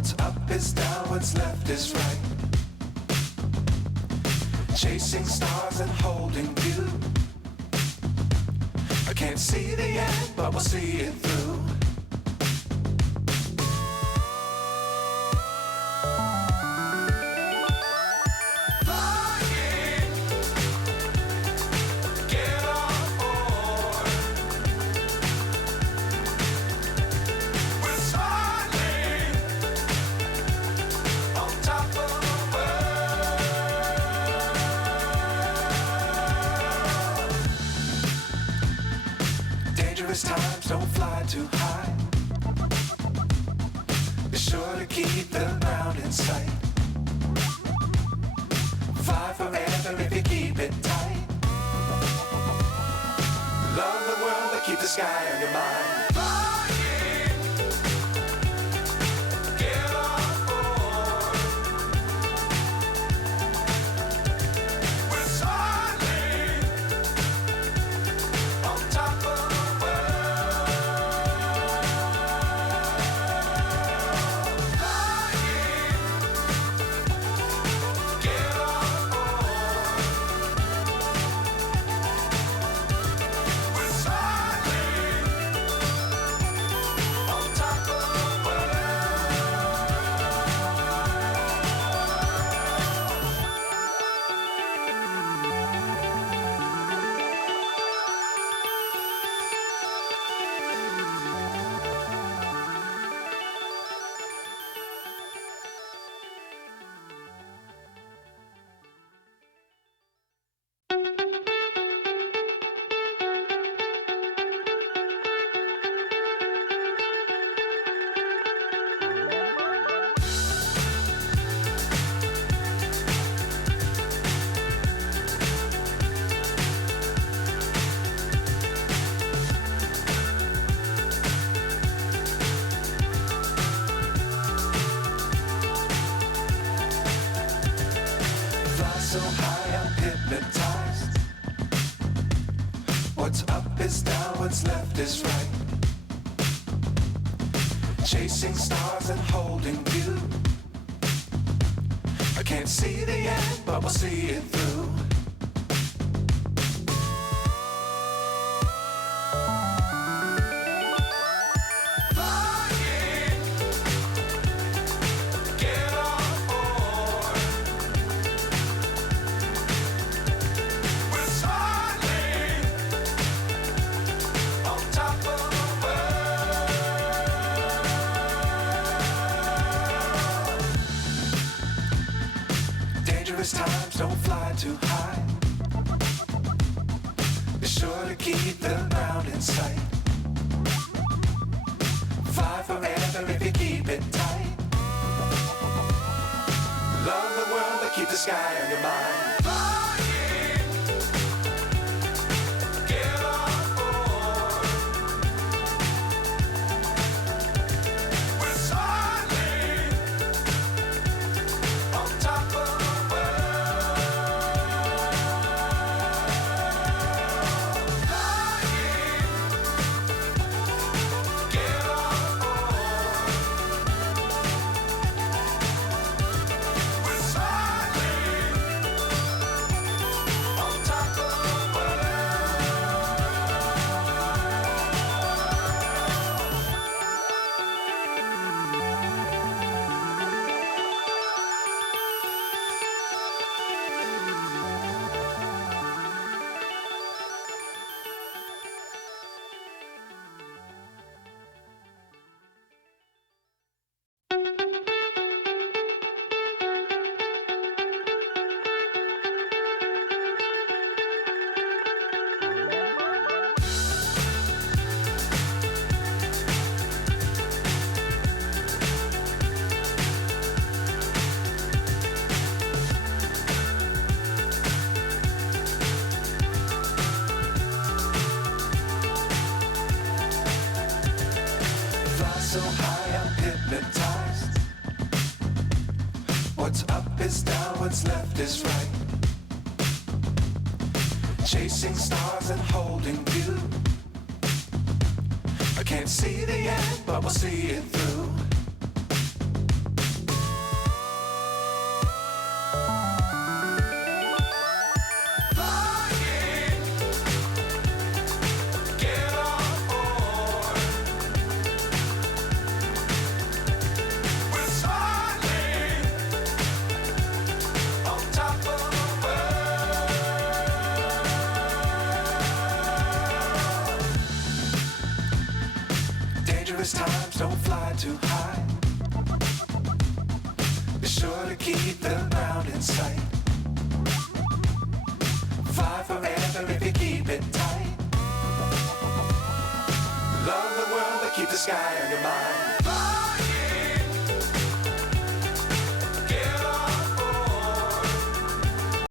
What's up is down, what's left is right. Chasing stars and holding you. I can't see the end, but we'll see it through. Times don't fly too high. Be sure to keep the ground in sight. Fly forever if you keep it tight. Love the world but keep the sky on your mind. So high I'm hypnotized. What's up is down, what's left is right. Chasing stars and holding you. I can't see the end, but we'll see it through. Times don't fly too high. Be sure to keep the ground in sight. Fly forever if you keep it tight. Love the world but keep the sky on your mind. So high I'm hypnotized. What's up is down, what's left is right. Chasing stars and holding you. I can't see the end, but we'll see it through. don't fly too high. Be sure to keep the ground in sight. Fly forever if you keep it tight. Love the world, but keep the sky on your mind.